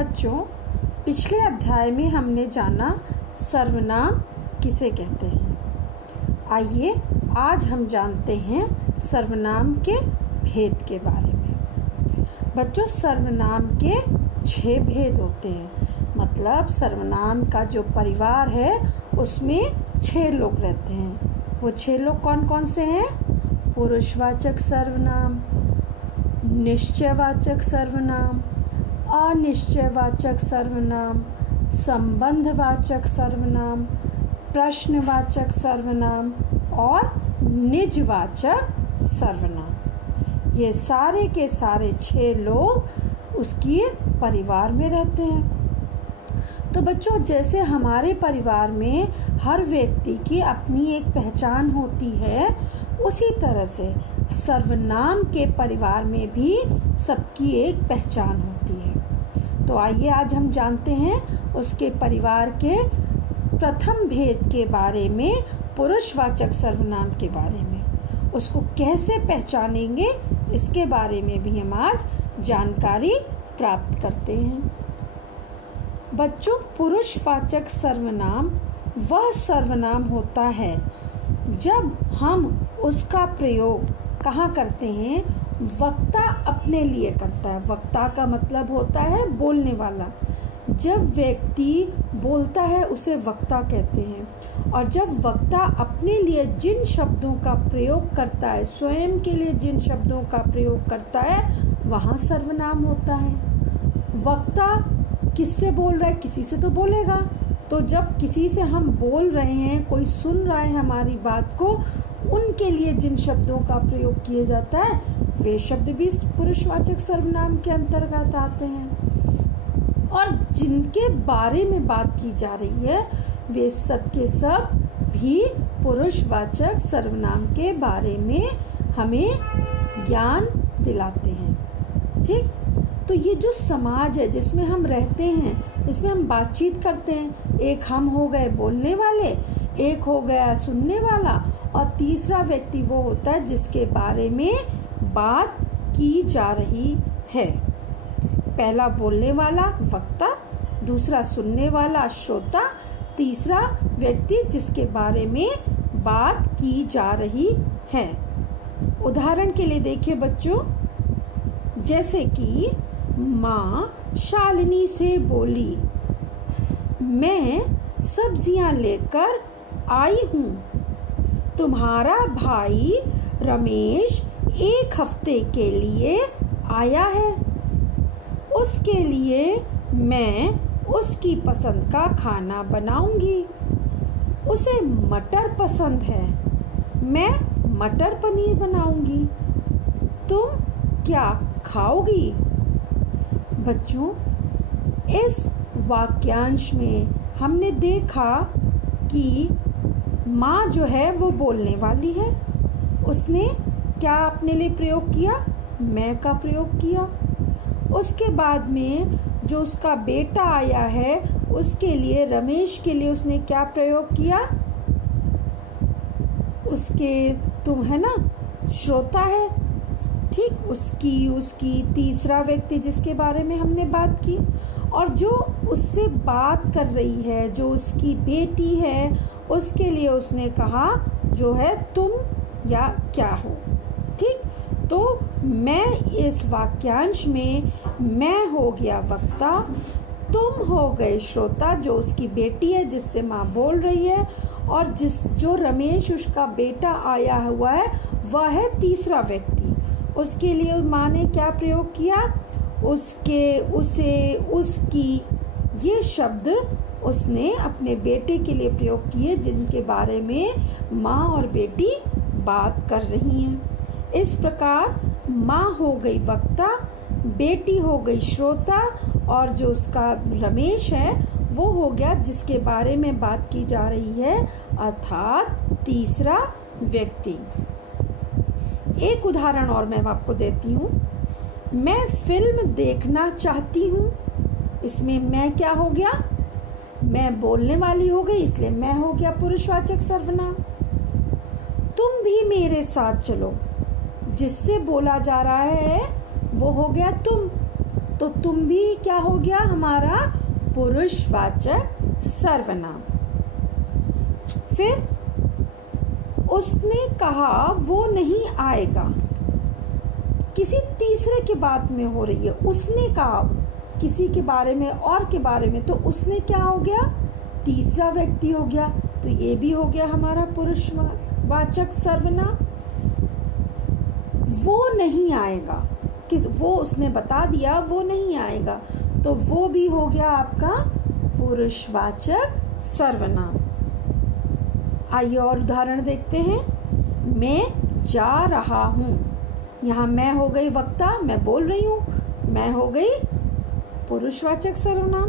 बच्चों, पिछले अध्याय में हमने जाना सर्वनाम किसे कहते हैं। आइए आज हम जानते हैं सर्वनाम के भेद के बारे में। बच्चों, सर्वनाम के 6 भेद होते हैं। मतलब सर्वनाम का जो परिवार है उसमें 6 लोग रहते हैं। वो 6 लोग कौन कौन से हैं? पुरुषवाचक सर्वनाम, निश्चयवाचक सर्वनाम, अनिश्चयवाचक सर्वनाम, संबंधवाचक सर्वनाम, प्रश्नवाचक सर्वनाम और निजवाचक सर्वनाम। ये सारे के सारे 6 लोग उसके परिवार में रहते हैं। तो बच्चों, जैसे हमारे परिवार में हर व्यक्ति की अपनी एक पहचान होती है, उसी तरह से सर्वनाम के परिवार में भी सबकी एक पहचान होती है। तो आइए आज हम जानते हैं उसके परिवार के प्रथम भेद के बारे में, पुरुषवाचक सर्वनाम के बारे में। उसको कैसे पहचानेंगे इसके बारे में भी हम आज जानकारी प्राप्त करते हैं। बच्चों, पुरुषवाचक सर्वनाम वह सर्वनाम होता है जब हम उसका प्रयोग कहाँ करते हैं? वक्ता अपने लिए करता है। वक्ता का मतलब होता है बोलने वाला। जब व्यक्ति बोलता है उसे वक्ता कहते हैं। और जब वक्ता अपने लिए जिन शब्दों का प्रयोग करता है, स्वयं के लिए जिन शब्दों का प्रयोग करता है, वहाँ सर्वनाम होता है। वक्ता किससे बोल रहा है? किसी से तो बोलेगा। तो जब किसी से हम बोल रहे हैं, कोई सुन रहा है हमारी बात को, उनके लिए जिन शब्दों का प्रयोग किया जाता है वे शब्द भी पुरुषवाचक सर्वनाम के अंतर्गत आते हैं। और जिनके बारे में बात की जा रही है वे सब के सब भी पुरुषवाचक सर्वनाम के बारे में हमें ज्ञान दिलाते हैं। ठीक? तो ये जो समाज है जिसमें हम रहते हैं, इसमें हम बातचीत करते हैं। एक हम हो गए बोलने वाले, एक हो गया सुनने वाला, और तीसरा व्यक्ति वो होता है जिसके बारे में बात की जा रही है। पहला बोलने वाला वक्ता, दूसरा सुनने वाला श्रोता, तीसरा व्यक्ति जिसके बारे में बात की जा रही है। उदाहरण के लिए देखिए बच्चों, जैसे कि माँ शालिनी से बोली, मैं सब्जियां लेकर आई हूँ। तुम्हारा भाई रमेश 1 हफ्ते के लिए आया है। उसके लिए मैं उसकी पसंद का खाना बनाऊंगी। उसे मटर पसंद है, मैं मटर पनीर बनाऊंगी। तुम क्या खाओगी? बच्चों, इस वाक्यांश में हमने देखा कि माँ जो है वो बोलने वाली है। उसने क्या अपने लिए प्रयोग किया? मैं का प्रयोग किया। उसके बाद में जो उसका बेटा आया है उसके लिए, रमेश के लिए उसने क्या प्रयोग किया? उसके तुम है ना, श्रोता है। ठीक? उसकी तीसरा व्यक्ति जिसके बारे में हमने बात की, और जो उससे बात कर रही है, जो उसकी बेटी है, उसके लिए उसने कहा जो है तुम या क्या हो। ठीक? तो मैं इस वाक्यांश में मैं हो गया वक्ता, तुम हो गए श्रोता जो उसकी बेटी है जिससे माँ बोल रही है, और जो रमेश उसका बेटा आया हुआ है वह है तीसरा व्यक्ति। उसके लिए माँ ने क्या प्रयोग किया? उसके, उसे, उसकी, ये शब्द उसने अपने बेटे के लिए प्रयोग किए जिनके बारे में माँ और बेटी बात कर रही हैं। इस प्रकार माँ हो गई वक्ता, बेटी हो गई श्रोता, और जो उसका रमेश है वो हो गया जिसके बारे में बात की जा रही है, अर्थात तीसरा व्यक्ति। एक उदाहरण और मैं आपको देती हूँ। मैं फिल्म देखना चाहती हूँ। इसमें मैं क्या हो गया? मैं बोलने वाली हो गई, इसलिए मैं हो गया पुरुषवाचक सर्वनाम। तुम भी मेरे साथ चलो, जिससे बोला जा रहा है वो हो गया तुम। तो तुम भी क्या हो गया हमारा पुरुषवाचक सर्वनाम। फिर उसने कहा वो नहीं आएगा, किसी तीसरे की बात में हो रही है। उसने कहा किसी के बारे में और के बारे में, तो उसने क्या हो गया, तीसरा व्यक्ति हो गया, तो ये भी हो गया हमारा पुरुषवाचक सर्वनाम। वो नहीं आएगा, वो उसने बता दिया वो नहीं आएगा, तो वो भी हो गया आपका पुरुषवाचक सर्वनाम। आइए और उदाहरण देखते हैं। मैं जा रहा हूं, यहाँ मैं हो गई वक्ता, मैं बोल रही हूं, मैं हो गई पुरुषवाचक सर्वनाम।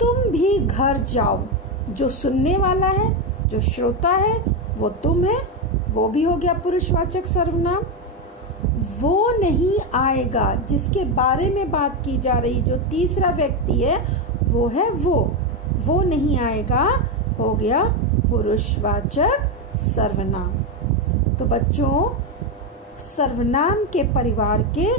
तुम भी घर जाओ, जो सुनने वाला है, जो श्रोता है, वो तुम है, वो भी हो गया पुरुषवाचक सर्वनाम। वो नहीं आएगा, जिसके बारे में बात की जा रही, जो तीसरा व्यक्ति है वो है वो नहीं आएगा, हो गया पुरुषवाचक सर्वनाम। तो बच्चों, सर्वनाम के परिवार के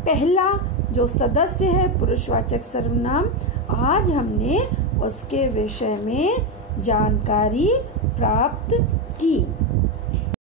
पहला जो सदस्य है पुरुषवाचक सर्वनाम, आज हमने उसके विषय में जानकारी प्राप्त की।